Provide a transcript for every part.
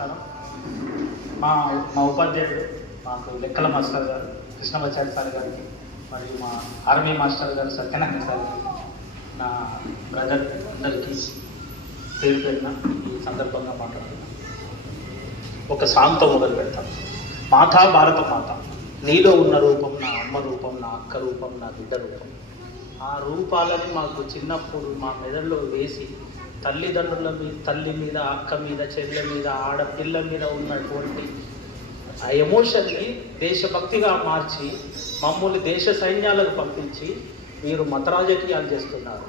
నమస్కారం. మా మా ఉపాధ్యాయుడు మాకు లెక్కల మాస్టర్ గారు కృష్ణమాచారి సార్ గారికి, మరియు మా ఆర్మీ మాస్టర్ గారు సత్యనారాయణ సార్కి, నా బ్రదర్ అందరికీ పేరు పేరున ఈ సందర్భంగా మాట్లాడుతున్నాను. ఒక సాంగ్తో మొదలు పెడతాం. మాతా భారత మాత, నీలో ఉన్న రూపం నా అమ్మ రూపం, నా అక్క రూపం, నా బిడ్డ రూపం. ఆ రూపాలని మాకు చిన్నప్పుడు మా మెదడులో వేసి తల్లిదండ్రుల మీద, తల్లి మీద, అక్క మీద, చెల్లె మీద, ఆడపిల్ల మీద ఉన్నటువంటి ఆ ఎమోషన్ని దేశభక్తిగా మార్చి మమ్మల్ని దేశ సైన్యాలకు పంపించి మీరు మత రాజకీయాలు చేస్తున్నారు.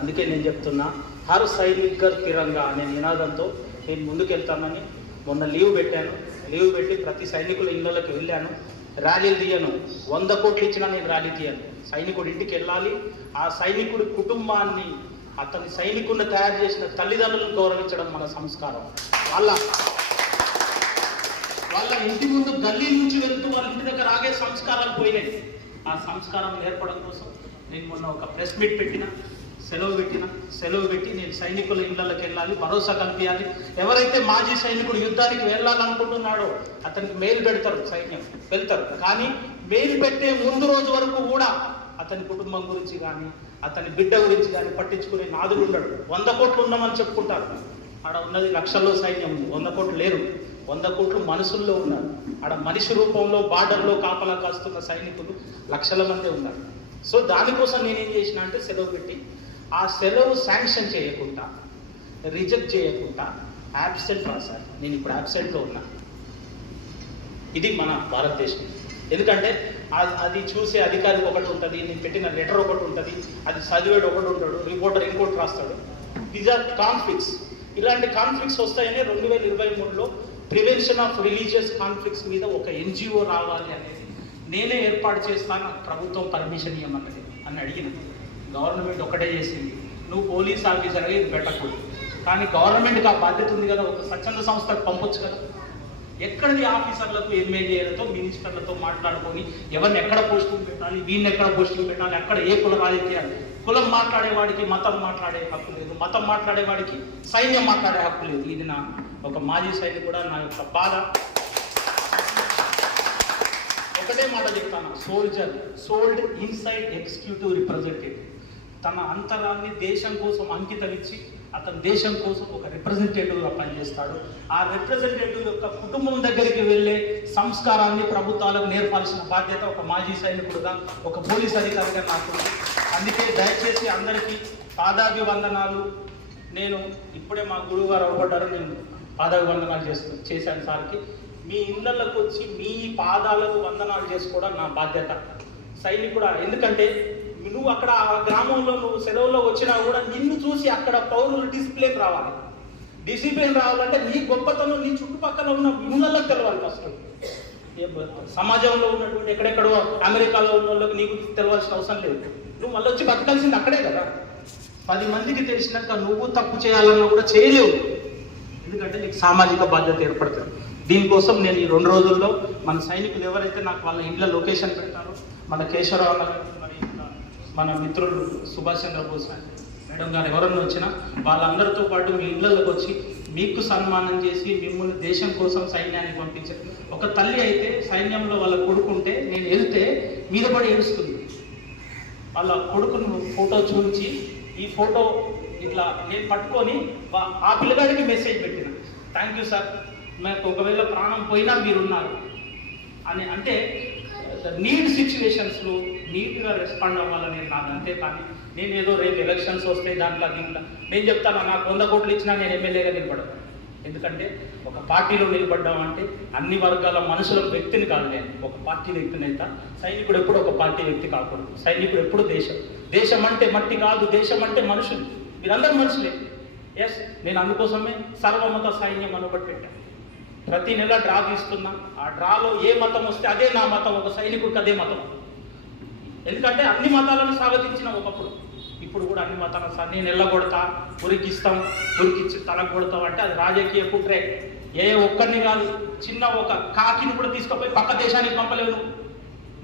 అందుకే నేను చెప్తున్నా, హర్ సైనిక్ గర్ తిరంగా అనే నినాదంతో నేను ముందుకెళ్తానని మొన్న లీవ్ పెట్టాను. లీవ్ పెట్టి ప్రతి సైనికుల ఇళ్ళకి వెళ్ళాను. ర్యాలీలు తీయను, 100 కోట్లు ఇచ్చినా నేను ర్యాలీ తీయను. సైనికుడు ఇంటికి వెళ్ళాలి. ఆ సైనికుడి కుటుంబాన్ని, అతని సైనికుడిని తయారు చేసిన తల్లిదండ్రులను గౌరవించడం మన సంస్కారం. వాళ్ళ ఇంటి ముందు గల్లీ నుంచి వెళ్తూ వాళ్ళ ఇంటి దగ్గర ఆగే సంస్కారాలు పోయినాయి. ఆ సంస్కారం నేర్పడం కోసం నేను మొన్న ఒక ప్రెస్ మీట్ సెలవు పెట్టి నేను సైనికుల ఇళ్ళకి వెళ్ళాలి, భరోసా కల్పించాలి. ఎవరైతే మాజీ సైనికుడు యుద్ధానికి వెళ్ళాలనుకుంటున్నాడో అతనికి మెయిల్ పెడతారు, సైన్యం వెళ్తారు. కానీ మెయిల్ పెట్టే ముందు రోజు వరకు కూడా అతని కుటుంబం గురించి కానీ, అతని బిడ్డ గురించి కానీ పట్టించుకునే నాదుడు ఉండడు. 100 కోట్లు ఉన్నామని చెప్పుకుంటారు. ఆడ ఉన్నది లక్షల్లో సైన్యం ఉంది, 100 కోట్లు లేరు. 100 కోట్లు మనుషుల్లో ఉన్నారు. ఆడ మనిషి రూపంలో బార్డర్లో కాపలా కాస్తున్న సైనికులు లక్షల మంది ఉన్నారు. సో దానికోసం నేనేం చేసిన అంటే సెలవు పెట్టి, ఆ సెలవు శాంక్షన్ చేయకుండా, రిజెక్ట్ చేయకుండా యాబ్సెంట్ రాశారు. నేను ఇప్పుడు యాబ్సెంట్లో ఉన్నా. ఇది మన భారతదేశం. ఎందుకంటే అది చూసే అధికారికి ఒకటి ఉంటుంది, నేను పెట్టిన లెటర్ ఒకటి ఉంటుంది, అది చదివేడు ఒకటి ఉంటాడు, రిపోర్టర్ ఇంకోటి రాస్తాడు. These are conflicts. ఇలాంటి కాన్ఫ్లిక్ట్స్ వస్తాయని 2023లో ప్రివెన్షన్ ఆఫ్ రిలీజియస్ కాన్ఫ్లిక్ట్స్ మీద ఒక ఎన్జిఓ రావాలి అనేది నేనే ఏర్పాటు చేస్తాను. ప్రభుత్వం పర్మిషన్ ఇవ్వమన్నది అని అడిగిన. గవర్నమెంట్ ఒకటే చేసింది, నువ్వు పోలీస్ ఆఫీసర్గా ఇది పెట్టకూడదు. కానీ గవర్నమెంట్కి ఆ బాధ్యత ఉంది కదా, ఒక స్వచ్ఛంద సంస్థకు పంపొచ్చు కదా. ఎక్కడిది ఆఫీసర్లతో, ఎమ్మెల్యేలతో, మినిస్టర్లతో మాట్లాడుకొని ఎవరిని ఎక్కడ పోస్టింగ్ పెట్టాలి, వీళ్ళని ఎక్కడ పోస్టింగ్ పెట్టాలి, ఎక్కడ ఏ కుల రాజకీయాలు. కులం మాట్లాడేవాడికి మతం మాట్లాడే హక్కు లేదు, మతం మాట్లాడేవాడికి సైన్యం మాట్లాడే హక్కు లేదు. ఇది నా ఒక మాజీ సైనికుడు కూడా నా యొక్క బాధ. ఒకటే మాట చెప్తాను, soldier sold inside executive representative. తన అంతరాన్ని దేశం కోసం అంకితం ఇచ్చి అతను దేశం కోసం ఒక రిప్రజెంటేటివ్గా పనిచేస్తాడు. ఆ రిప్రజెంటేటివ్ యొక్క కుటుంబం దగ్గరికి వెళ్ళే సంస్కారాన్ని ప్రభుత్వాలకు నేర్పాల్సిన బాధ్యత ఒక మాజీ సైనికుడుగా, ఒక పోలీస్ అధికారిగా నాకు. అందుకే దయచేసి అందరికీ పాదాభివందనాలు. నేను ఇప్పుడే మా గురువు గారు అవబడ్డారు, నేను పాదాభివందనాలు చేశాను సార్కి. మీ ఇళ్ళకు వచ్చి మీ పాదాలకు వందనాలు చేసుకోవడం నా బాధ్యత సైనికుడా. ఎందుకంటే నువ్వు అక్కడ ఆ గ్రామంలో నువ్వు సెలవులో వచ్చినా కూడా నిన్ను చూసి అక్కడ పౌరులు డిసిప్లిన్ రావాలి. డిసిప్లిన్ రావాలంటే నీ గొప్పతనం నీ చుట్టుపక్కల ఉన్న ఇళ్ళకి తెలవాలి. ఫస్ట్ సమాజంలో ఉన్నటువంటి ఎక్కడెక్కడో అమెరికాలో ఉన్న వాళ్ళకి నీకు తెలవాల్సిన అవసరం లేదు. నువ్వు మళ్ళీ వచ్చి బతకాల్సింది అక్కడే కదా. 10 మందికి తెలిసినాక నువ్వు తప్పు చేయాలన్నా కూడా చేయలేవు. ఎందుకంటే నీకు సామాజిక బాధ్యత ఏర్పడుతుంది. దీనికోసం నేను ఈ 2 రోజుల్లో మన సైనికులు ఎవరైతే నాకు వాళ్ళ ఇంట్లో లొకేషన్ పెడతారో, మన కేశవరావు గారు, మన మిత్రులు సుభాష్ చంద్రబోస్ మేడం గారు ఎవరన్నా వచ్చినా వాళ్ళందరితో పాటు మీ ఇళ్ళకి వచ్చి మీకు సన్మానం చేసి మిమ్మల్ని దేశం కోసం సైన్యానికి పంపించారు. ఒక తల్లి అయితే సైన్యంలో వాళ్ళ కొడుకుంటే నేను వెళ్తే మీద పడి ఏడుస్తుంది. వాళ్ళ కొడుకును ఫోటో చూపించి, ఈ ఫోటో ఇట్లా నేను పట్టుకొని ఆ పిల్లగాడికి మెసేజ్ పెట్టిన, థ్యాంక్ యూ సార్, నాకు ఒకవేళ ప్రాణం పోయినా మీరున్నారు అని. అంటే నీడ్ సిచ్యువేషన్స్లో నీట్గా రెస్పాండ్ అవ్వాలని నాకు. అంతే కానీ నేను ఏదో రేపు ఎలక్షన్స్ వస్తే దాంట్లో నేను చెప్తాను, నాకు 100 కోట్లు ఇచ్చినా నేను ఎమ్మెల్యేగా నిలబడను. ఎందుకంటే ఒక పార్టీలో నిలబడ్డామంటే అన్ని వర్గాల మనుషుల వ్యక్తిని కాదు, నేను ఒక పార్టీ వ్యక్తిని అయితే. సైనికుడు ఎప్పుడు ఒక పార్టీ వ్యక్తి కాకూడదు. సైనికుడు ఎప్పుడు దేశం అంటే మట్టి కాదు, దేశం అంటే మనుషులు. మీరందరూ మనుషులే. ఎస్, నేను అందుకోసమే సర్వమత సైన్యం అనుబట్టి పెట్టాను. ప్రతి నెల డ్రా తీస్తున్నాం. ఆ డ్రాలో ఏ మతం వస్తే అదే నా మతం, ఒక సైనికుడికి అదే మతం. ఎందుకంటే అన్ని మతాలను స్వాగతించిన ఒకప్పుడు, ఇప్పుడు కూడా అన్ని మతాలను నేను ఎల్లగొడతా, ఉరికిచ్చి తలకు కొడతాం అంటే అది రాజకీయ కుట్రే. ఏ ఒక్కరిని కాదు, చిన్న ఒక కాకిని కూడా తీసుకుపోయి పక్క దేశానికి పంపలేవు.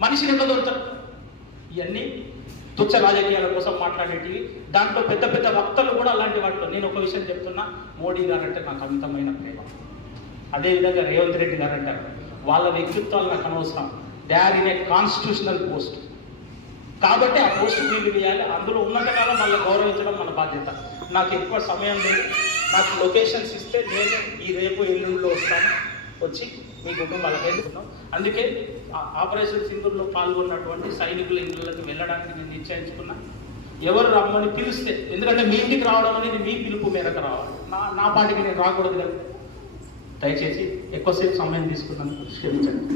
మనిషిని ఎట్లా దొరుకుతారు? ఇవన్నీ తుచ్చ రాజకీయాల కోసం మాట్లాడేటివి. దాంట్లో పెద్ద పెద్ద వక్తలు కూడా అలాంటి వాటిలో. నేను ఒక విషయం చెప్తున్నా, మోడీ గారు అంటే నాకు అమితమైన ప్రేమ. అదేవిధంగా రేవంత్ రెడ్డి గారు అంటారు, వాళ్ళ వ్యక్తిత్వాలు నాకు అనవసరం, they are in a constitutional post, కాబట్టి ఆ పోస్ట్ మీరు చేయాలి, అందులో ఉన్నంతకాలం మళ్ళీ గౌరవించడం మన బాధ్యత. నాకు ఎక్కువ సమయం లేదు, నాకు లొకేషన్స్ ఇస్తే నేను ఈ రేపు ఎల్లుండిలో వస్తాను, వచ్చి మీ కుటుంబాలకు వెళ్తున్నాం. అందుకే ఆపరేషన్ సింధూర్లో పాల్గొన్నటువంటి సైనికుల ఇళ్ళకి వెళ్ళడానికి నేను నిశ్చయించుకున్నా. ఎవరు రమ్మని పిలిస్తే, ఎందుకంటే మీ ఇంటికి రావడం అనేది మీ పిలుపు మేరకు రావాలి, నా పాటికి నేను రాకూడదు కదా. దయచేసి ఎక్కువసేపు సమయం తీసుకున్నందుకు క్షమించండి.